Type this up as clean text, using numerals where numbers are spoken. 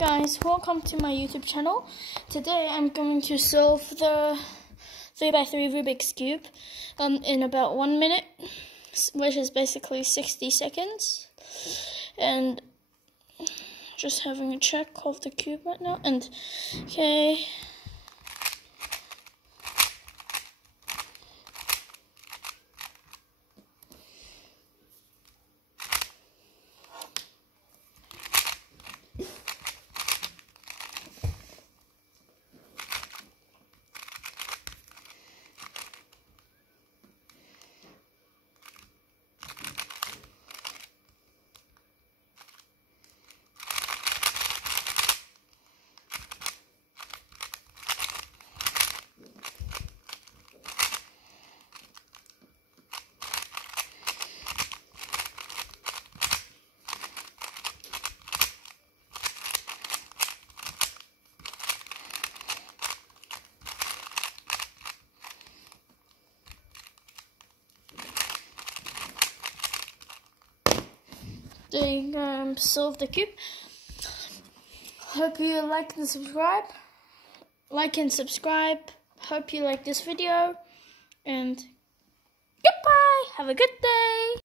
Guys, welcome to my YouTube channel. Today I'm going to solve the 3x3 Rubik's Cube in about 1 minute, which is basically 60 seconds. And just having a check of the cube right now. And okay. Solve the cube. Hope you like and subscribe. Hope you like this video, and goodbye. Have a good day.